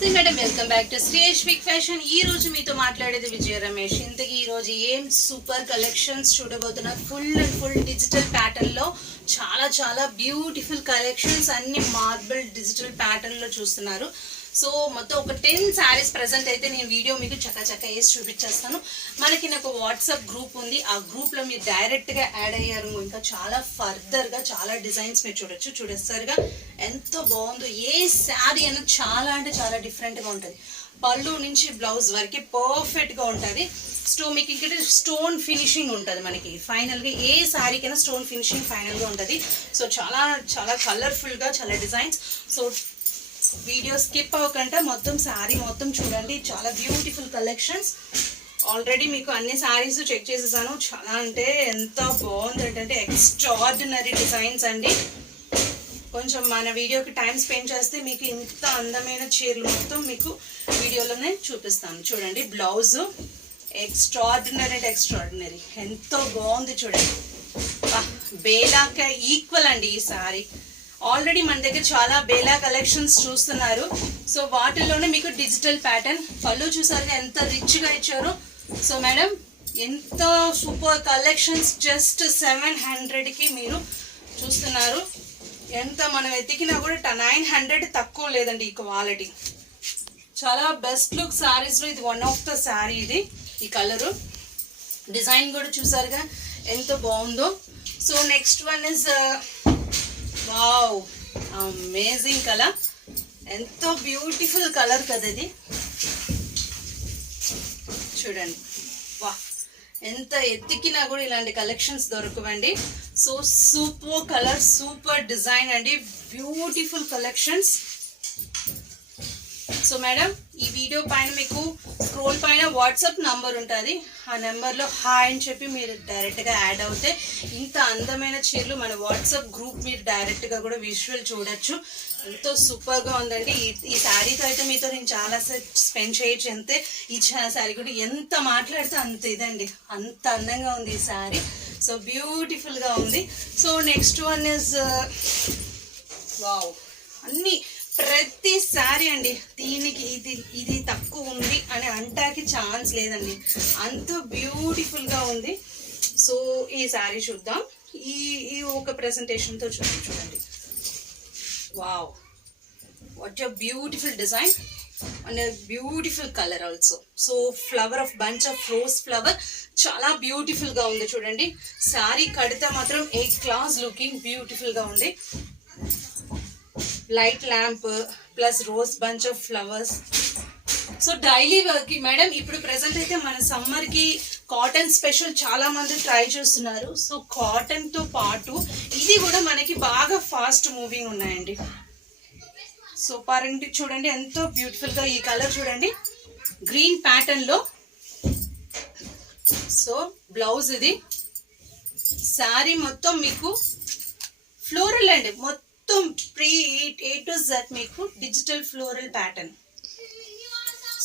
నమస్తే madam, welcome back to Shreyesh big fashion. ఈ రోజు మీతో మాట్లాడేది విజయ రమేష్. ఇంతకీ ఈ రోజు ఏం సూపర్ కలెక్షన్స్ చూడబోతున్నారు. Full and full digital pattern లో చాలా బ్యూటిఫుల్ కలెక్షన్స్ అన్ని మార్బుల్ డిజిటల్ ప్యాటర్న్ లో చూస్తున్నారు. సో మొత్తం ఒక 10 శారీస్ ప్రెసెంట్ అయితే నేను వీడియో మీకు చక్క వేసి చూపించేస్తాను. మనకి నాకు వాట్సాప్ గ్రూప్ ఉంది. ఆ గ్రూప్ లో మీరు డైరెక్ట్ గా యాడ్ అయ్యారు. ఇంకా చాలా ఫర్దర్ గా చాలా డిజైన్స్ మీరు చూడొచ్చుగా ఎంత బాగుందో. ఏ శారీ అయినా చాలా అంటే చాలా డిఫరెంట్ గా ఉంటుంది. పళ్ళు నుంచి బ్లౌజ్ వరకు పర్ఫెక్ట్ గా ఉంటుంది. మీకు ఇక్కడ స్టోన్ ఫినిషింగ్ ఉంటుంది. మనకి ఫైనల్ గా ఏ శారీకైనా స్టోన్ ఫినిషింగ్ ఫైనల్ గా ఉంటుంది. సో చాలా కలర్ఫుల్ గా చాలా డిజైన్స్. సో వీడియో స్కిప్ అవ్వకుండా మొత్తం శారీ మొత్తం చూడండి. చాలా బ్యూటిఫుల్ కలెక్షన్స్. ఆల్రెడీ మీకు అన్ని శారీస్ చెక్ చేసేసాను. చాలా అంటే ఎంత బాగుంది అంటే ఎక్స్ట్రాడినరీ డిజైన్స్ అండి. కొంచెం మన వీడియోకి టైం స్పెండ్ చేస్తే మీకు ఇంత అందమైన చీరలు మొత్తం మీకు వీడియోలోనే చూపిస్తాను. చూడండి బ్లౌజ్ ఎక్స్ట్రాడినరీ ఎంతో బాగుంది. చూడండి బేలాక ఈక్వల్ అండి ఈ శారీ. ఆల్రెడీ మన దగ్గర చాలా బేలా కలెక్షన్స్ చూస్తున్నారు. సో వాటిల్లోనే మీకు డిజిటల్ ప్యాటర్న్ పళ్ళు చూసారుగా ఎంత రిచ్ గా ఇచ్చారు. సో మేడం ఎంత సూపర్ కలెక్షన్స్. జస్ట్ 700 కి మీరు చూస్తున్నారు. ఎంత మనం ఎతికినా కూడా 900 తక్కువ లేదండి ఈ క్వాలిటీ. చాలా బెస్ట్ లుక్ శారీస్ లో ఇది వన్ ఆఫ్ ద శారీ. ఇది ఈ కలరు డిజైన్ కూడా చూసారుగా ఎంత బాగుందో. So next one is wow amazing colour. ఎంతో బ్యూటిఫుల్ కలర్ కదా ఇది. చూడండి వా ఎంత ఎత్తికినా కూడా ఇలాంటి కలెక్షన్స్ దొరకవండి. So super colour super design అండి. Beautiful collections. సో మేడం ఈ వీడియో పైన మీకు స్క్రోల్ పైన వాట్సాప్ నంబర్ ఉంటుంది. ఆ నెంబర్లో హాయ్ అని చెప్పి మీరు డైరెక్ట్గా యాడ్ అవుతే ఇంత అందమైన చీరలు మన వాట్సాప్ గ్రూప్ మీరు డైరెక్ట్గా కూడా విజువల్ చూడొచ్చు. ఎంతో సూపర్గా ఉందండి. ఈ శారీతో అయితే మీతో నేను చాలా స్పెండ్ చేయొచ్చు. అంతే ఈ శారీ కూడా ఎంత మాట్లాడితే అంత ఇదండి. అంత అందంగా ఉంది ఈ శారీ. సో బ్యూటిఫుల్గా ఉంది. So next one is wow అన్నీ ప్రతి శారీ అండి. దీనికి ఇది తక్కువ ఉంది అని అంటాకి ఛాన్స్ లేదండి. అంత బ్యూటిఫుల్ గా ఉంది. సో ఈ శారీ చూద్దాం. ఈ ఒక ప్రెజెంటేషన్ తో చూడండి. Wow what a beautiful design and beautiful colour also. So flower of bunch of rose flower చాలా బ్యూటిఫుల్ గా ఉంది. చూడండి శారీ కడితే మాత్రం ఏ క్లాస్ లుకింగ్ బ్యూటిఫుల్ గా ఉంది. Light lamp plus rose bunch of flowers. So daily work కి మేడం ఇప్పుడు ప్రెసెంట్ అయితే మన సమ్మర్ కి కాటన్ స్పెషల్ చాలా మంది ట్రై చేస్తున్నారు. సో కాటన్ తో పాటు ఇది కూడా మనకి బాగా ఫాస్ట్ మూవింగ్ ఉన్నాయండి. సో పరండి చూడండి ఎంతో బ్యూటిఫుల్ గా ఈ కలర్ చూడండి గ్రీన్ ప్యాటర్న్ లో. సో బ్లౌజ్ ఇది. శారీ మొత్తం మీకు ఫ్లోరల్ అండి. మొత్తం ప్రీ A to Z మీకు డిజిటల్ ఫ్లోరల్ ప్యాటర్న్.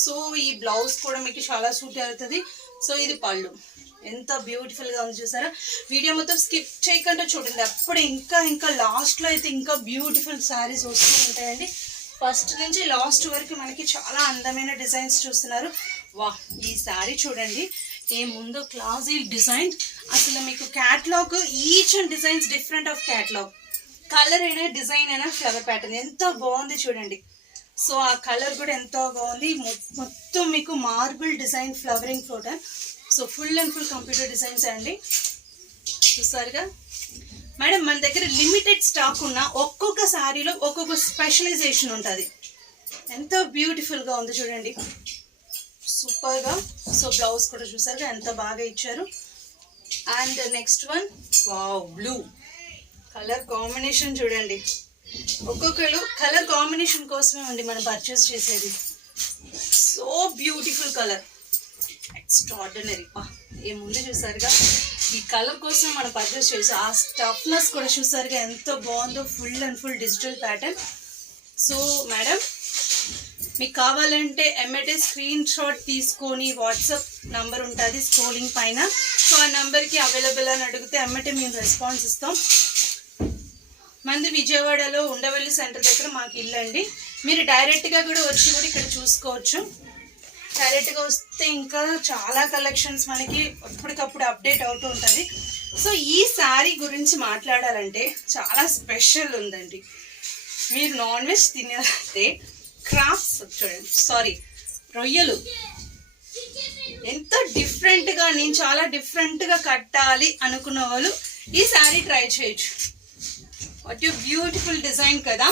సో ఈ బ్లౌజ్ కూడా మీకు చాలా సూట్ అవుతుంది. సో ఇది పళ్ళు ఎంత బ్యూటిఫుల్ గా ఉంది చూసారా. వీడియో మొత్తం స్కిప్ చేయకుండా చూడండి. అప్పుడు ఇంకా లాస్ట్ లో అయితే ఇంకా బ్యూటిఫుల్ శారీస్ వస్తూ ఉంటాయండి. ఫస్ట్ నుంచి లాస్ట్ వరకు మనకి చాలా అందమైన డిజైన్స్ చూస్తున్నారు. వా ఈ శారీ చూడండి ఏముందో క్లాసీ డిజైన్. అసలు మీకు catalogue each and designs different of catalogue. Colour అయినా డిజైన్ అయినా ఫ్లవర్ ప్యాటర్న్ ఎంత బాగుంది చూడండి. సో ఆ కలర్ కూడా ఎంతో బాగుంది. మొత్తం మీకు marble design flowering pattern. So full and full computer designs అండి. చూసారుగా మేడం మన దగ్గర లిమిటెడ్ స్టాక్ ఉన్న ఒక్కొక్క శారీలో ఒక్కొక్క స్పెషలైజేషన్ ఉంటుంది. ఎంతో బ్యూటిఫుల్ గా ఉంది చూడండి సూపర్ గా. సో బ్లౌజ్ కూడా చూసారుగా ఎంత బాగా ఇచ్చారు. And next one wow blue colour combination చూడండి. ఒక్కొక్కరు కలర్ కాంబినేషన్ కోసమే అండి మనం పర్చేస్ చేసేది. So beautiful colour extraordinary. ఏముంది చూసారుగా ఈ కలర్ కోసం మనం పర్చేస్ చేసాం. ఆ స్టఫ్నెస్ కూడా చూసారుగా ఎంత బాగుందో. Full and full digital pattern. So madam మీకు కావాలంటే ఎమ్మటే స్క్రీన్ షాట్ తీసుకొని వాట్సాప్ నంబర్ ఉంటుంది స్క్రోలింగ్ పైన. సో ఆ నెంబర్కి అవైలబుల్ అని అడిగితే ఎమ్మటే మేము రెస్పాన్స్ ఇస్తాం. మంది విజయవాడలో ఉండవల్లి సెంటర్ దగ్గర మాకు ఇల్లు అండి. మీరు డైరెక్ట్గా కూడా వచ్చి కూడా ఇక్కడ చూసుకోవచ్చు. డైరెక్ట్గా వస్తే ఇంకా చాలా కలెక్షన్స్ మనకి ఎప్పటికప్పుడు అప్డేట్ అవుతూ ఉంటుంది. సో ఈ శారీ గురించి మాట్లాడాలంటే చాలా స్పెషల్ ఉందండి. మీరు నాన్ వెజ్ తినేస్తే క్రాఫ్ట్స్ చూడండి, సారీ రొయ్యలు ఎంత డిఫరెంట్గా, నేను చాలా డిఫరెంట్గా కట్టాలి అనుకున్న వాళ్ళు ఈ శారీ ట్రై చేయొచ్చు. వాట్ యు బ్యూటిఫుల్ డిజైన్ కదా,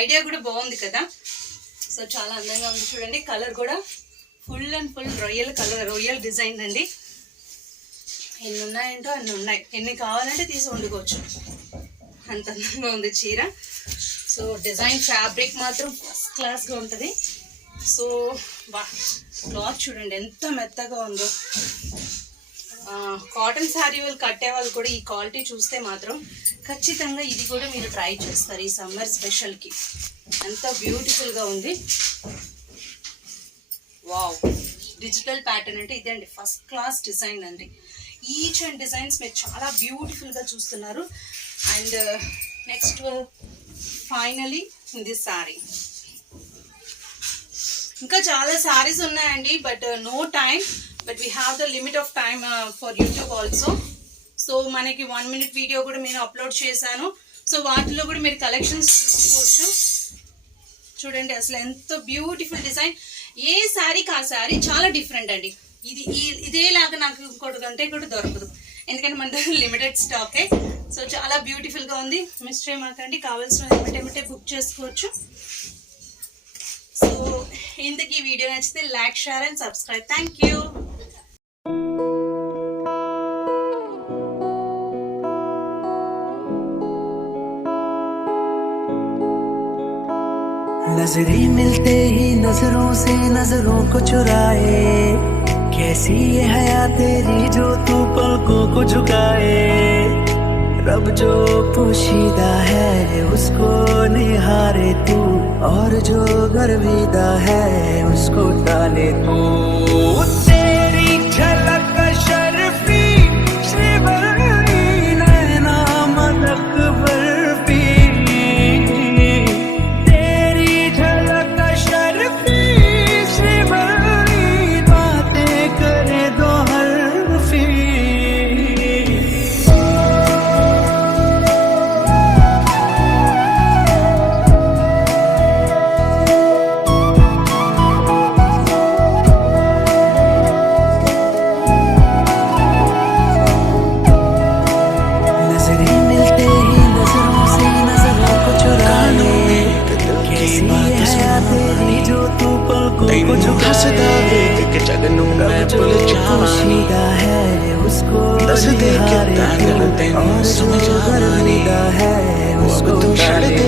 ఐడియా కూడా బాగుంది కదా. సో చాలా అందంగా ఉంది చూడండి. కలర్ కూడా full and full royal colour, royal design అండి. ఎన్ని ఉన్నాయంటో అన్ని ఉన్నాయి, ఎన్ని కావాలంటే తీసి వండుకోవచ్చు, అంత అందంగా ఉంది చీర. సో డిజైన్ ఫ్యాబ్రిక్ మాత్రం ఫస్ట్ క్లాస్గా ఉంటుంది. సో బా క్లాత్ చూడండి ఎంత మెత్తగా ఉందో. కాటన్ శారీ వాళ్ళు కట్టే వాళ్ళు కూడా ఈ క్వాలిటీ చూస్తే మాత్రం ఖచ్చితంగా ఇది కూడా మీరు ట్రై చేస్తారు ఈ సమ్మర్ స్పెషల్కి. ఎంత బ్యూటిఫుల్గా ఉంది. వావ్, డిజిటల్ ప్యాటర్న్ అంటే ఇదే అండి, ఫస్ట్ క్లాస్ డిజైన్ అండి. ఈచ్ అండ్ డిజైన్స్ మీరు చాలా బ్యూటిఫుల్గా చూస్తున్నారు. And next finally this sari. ఇంకా చాలా శారీస్ ఉన్నాయండి, but no time, but we have the limit of time for YouTube also. So మనకి 1 minute వీడియో కూడా నేను అప్లోడ్ చేశాను. సో వాటిలో కూడా మీరు కలెక్షన్స్ చూసుకోవచ్చు. చూడండి అసలు ఎంత బ్యూటిఫుల్ డిజైన్. ఏ శారీకి ఆ శారీ చాలా డిఫరెంట్ అండి. ఇది ఇదేలాగా నాకు ఇంకోటి గంటే కూడా దొరకదు, ఎందుకంటే మన దగ్గర లిమిటెడ్ స్టాకే. సో చాలా బ్యూటిఫుల్గా ఉంది. మిస్ చేయమాకండి, కావాల్సిన ఏమిటేమిటే బుక్ చేసుకోవచ్చు. సో ఇంతకీ వీడియో నచ్చితే like, share and subscribe. Thank you. नजरें मिलते ही नजरों से नजरों को चुराए, कैसी ये हया तेरी जो तू पलकों को झुकाए। रब जो पोशीदा है उसको निहारे तू, और जो गर्विदा है उसको टाले तू। तेरी झलक शर्फी श्रीवल्ली नैना मदक बर्फी, तेरी झलक शर्फी श्रीवल्ली बातें करे दो हरफी। हंसदा देख के जगनू मैं भूल जावानी, दस दे के तांगल तेनू समझ आवानी, वो अब तू छड़ दे